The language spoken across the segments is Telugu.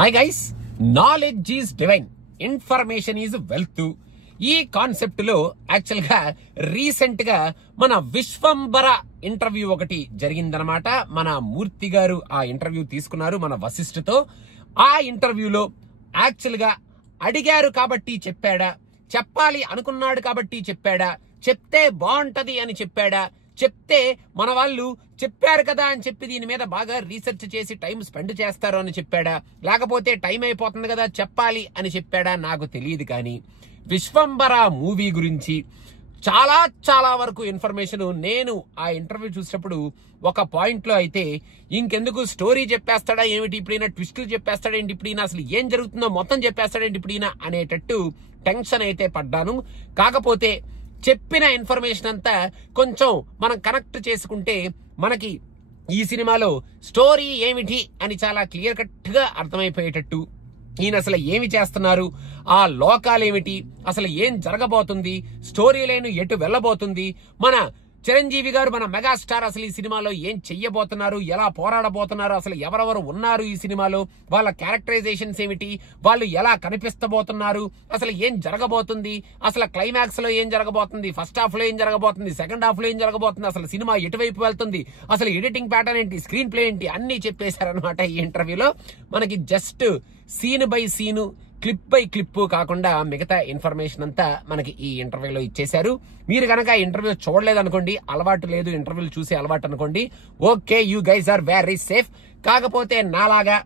Hi guys, knowledge is divine, information is wealth. ఈ కాన్సెప్ట్ లో యాక్చువల్ గా రీసెంట్ గా మన విశ్వంబర ఇంటర్వ్యూ ఒకటి జరిగిందనమాట. మన మూర్తి గారు ఆ ఇంటర్వ్యూ తీసుకున్నారు మన వశిష్ఠతో. ఆ ఇంటర్వ్యూలో యాక్చువల్ గా అడిగారు కాబట్టి చెప్పాడా, చెప్పాలి అనుకున్నాడు కాబట్టి చెప్పాడా, చెప్తే బాగుంటది అని చెప్పాడా, చెప్తే మన వాళ్ళు చెప్పారు కదా అని చెప్పి దీని మీద బాగా రీసెర్చ్ చేసి టైం స్పెండ్ చేస్తారు అని చెప్పాడా, లేకపోతే టైం అయిపోతుంది కదా చెప్పాలి అని చెప్పాడా నాకు తెలియదు. కానీ విశ్వంబర మూవీ గురించి చాలా చాలా వరకు ఇన్ఫర్మేషన్ నేను ఆ ఇంటర్వ్యూ చూసినప్పుడు ఒక పాయింట్ లో అయితే ఇంకెందుకు స్టోరీ చెప్పేస్తాడా ఏమిటి, ఇప్పుడైనా ట్విస్టులు చెప్పేస్తాడేంటి, ఇప్పుడైనా అసలు ఏం జరుగుతుందో మొత్తం చెప్పేస్తాడేంటి ఇప్పుడైనా అనేటట్టు టెన్షన్ అయితే పడ్డాను. కాకపోతే చెప్పిన ఇన్ఫర్మేషన్ అంతా కొంచెం మనం కనెక్ట్ చేసుకుంటే మనకి ఈ సినిమాలో స్టోరీ ఏమిటి అని చాలా క్లియర్ కట్ గా అర్థమైపోయేటట్టు, ఈయన అసలు ఏమి చేస్తున్నారు, ఆ లోకాలేమిటి, అసలు ఏం జరగబోతుంది, స్టోరీ లైన్ ఎటు వెళ్ళబోతుంది, మన చిరంజీవి గారు మన మెగాస్టార్ అసలు ఈ సినిమాలో ఏం చెయ్యబోతున్నారు, ఎలా పోరాడబోతున్నారు, అసలు ఎవరెవరు ఉన్నారు ఈ సినిమాలో, వాళ్ళ క్యారెక్టరైజేషన్స్ ఏమిటి, వాళ్ళు ఎలా కనిపిస్తబోతున్నారు, అసలు ఏం జరగబోతుంది, అసలు క్లైమాక్స్ లో ఏం జరగబోతుంది, ఫస్ట్ హాఫ్ లో ఏం జరగబోతుంది, సెకండ్ హాఫ్ లో ఏం జరగబోతుంది, అసలు సినిమా ఎటువైపు వెళ్తుంది, అసలు ఎడిటింగ్ ప్యాటర్న్ ఏంటి, స్క్రీన్ ప్లే ఏంటి, అన్ని చెప్పేశారనమాట ఈ ఇంటర్వ్యూలో. మనకి just scene by scene, clip by clip కాకుండా మిగతా ఇన్ఫర్మేషన్ అంతా మనకి ఈ ఇంటర్వ్యూలో ఇచ్చేశారు. మీరు కనుక ఇంటర్వ్యూ చూడలేదనుకోండి, అలవాటు లేదు ఇంటర్వ్యూలు చూసే అలవాటు అనుకోండి, okay you guys are very safe. కాకపోతే నాలాగా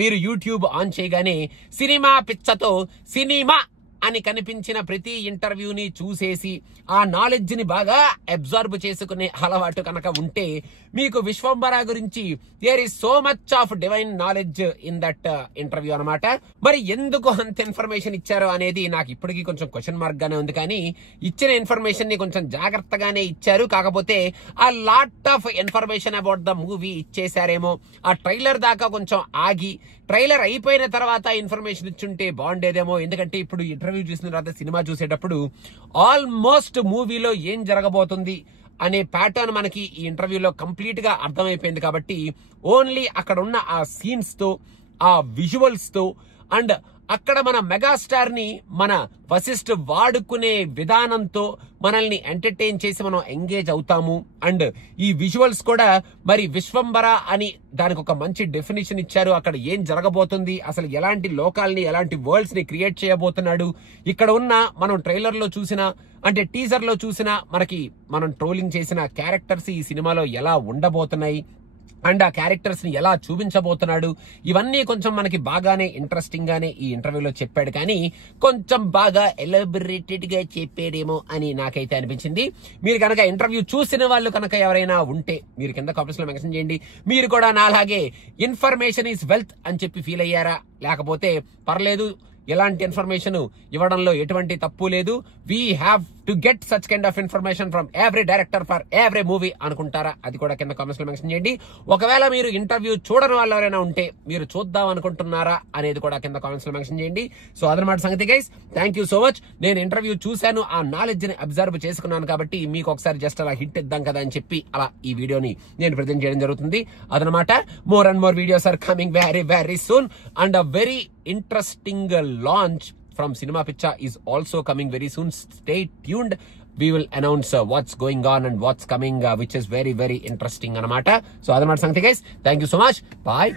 మీరు యూట్యూబ్ ఆన్ చేయగానే సినిమా పిచ్చతో సినిమా అని కనిపించిన ప్రతి ఇంటర్వ్యూని చూసేసి ఆ నాలెడ్జ్ ని బాగా అబ్జర్వ్ చేసుకునే అలవాటు కనుక ఉంటే మీకు విశ్వంబర గురించి there is so much of divine knowledge in that interview అనమాట. మరి ఎందుకు అంత ఇన్ఫర్మేషన్ ఇచ్చారో అనేది నాకు ఇప్పటికీ కొంచెం క్వశ్చన్ మార్క్ గానే ఉంది. కానీ ఇచ్చిన ఇన్ఫర్మేషన్ ని కొంచెం జాగ్రత్తగానే ఇచ్చారు. కాకపోతే ఆ lot of information about the movie ఇచ్చేసారేమో, ఆ ట్రైలర్ దాకా కొంచెం ఆగి ట్రైలర్ అయిపోయిన తర్వాత ఇన్ఫర్మేషన్ ఇచ్చుంటే బాగుండేదేమో. ఎందుకంటే ఇప్పుడు ఇంటర్వ్యూ చూసిన తర్వాత సినిమా చూసేటప్పుడు ఆల్మోస్ట్ మూవీలో ఏం జరగబోతుంది అనే ప్యాటర్న్ మనకి ఈ ఇంటర్వ్యూలో కంప్లీట్ గా అర్థమైపోయింది. కాబట్టి ఓన్లీ అక్కడ ఉన్న ఆ సీన్స్ తో, ఆ విజువల్స్ తో, అండ్ అక్కడ మన మెగాస్టార్ ని మన వశిష్ఠ వాడుకునే విధానంతో మనల్ని ఎంటర్టైన్ చేసి మనం ఎంగేజ్ అవుతాము. అండ్ ఈ విజువల్స్ కూడా మరి విశ్వంబర అని దానికి ఒక మంచి డెఫినేషన్ ఇచ్చారు. అక్కడ ఏం జరగబోతుంది, అసలు ఎలాంటి లోకాల్ని, ఎలాంటి వరల్డ్స్ ని క్రియేట్ చేయబోతున్నాడు, ఇక్కడ ఉన్న మనం ట్రైలర్ లో చూసిన అంటే టీజర్ లో చూసిన మనకి మనం ట్రోలింగ్ చేసిన క్యారెక్టర్స్ ఈ సినిమాలో ఎలా ఉండబోతున్నాయి, అండ్ ఆ క్యారెక్టర్స్ ని ఎలా చూపించబోతున్నాడు, ఇవన్నీ కొంచెం మనకి బాగానే ఇంట్రెస్టింగ్ గానే ఈ ఇంటర్వ్యూలో చెప్పాడు. కానీ కొంచెం బాగా ఎలాబొరేటెడ్ గా చెప్పాడేమో అని నాకైతే అనిపించింది. మీరు కనుక ఇంటర్వ్యూ చూసిన వాళ్ళు కనుక ఎవరైనా ఉంటే మీరు కింద కామెంట్స్ లో మెన్షన్ చేయండి. మీరు కూడా నాలాగే ఇన్ఫర్మేషన్ ఈజ్ వెల్త్ అని చెప్పి ఫీల్ అయ్యారా, లేకపోతే పర్లేదు ఎలాంటి ఇన్ఫర్మేషన్ ఇవ్వడంలో ఎటువంటి తప్పు లేదు, we have to get such kind of information from every director for every movie అనుకుంటారా, అది కూడా కింద కామెంట్స్ లో మెన్షన్ చేయండి. ఒకవేళ మీరు ఇంటర్వ్యూ చూడని వాళ్ళు ఎవరైనా ఉంటే మీరు చూద్దాం అనుకుంటున్నారా అనేది కూడా కింద కామెంట్స్ లో మెన్షన్ చేయండి. సో అదనమాట సంగతి guys, thank you so much. నేను ఇంటర్వ్యూ చూశాను, ఆ నాలెడ్జ్ ని అబ్జర్వ్ చేసుకున్నాను కాబట్టి మీకు ఒకసారి జస్ట్ అలా హిట్ ఇద్దాం కదా అని చెప్పి అలా ఈ వీడియోని నేను ప్రెజెంట్ చేయడం జరుగుతుంది. అదనమాట more and more videos are coming very very soon, and a very interesting launch from Cinema Picha is also coming very soon. Stay tuned. We will announce what's going on and what's coming, which is very very interesting anamata. So adamata sangathe guys, thank you so much. Bye.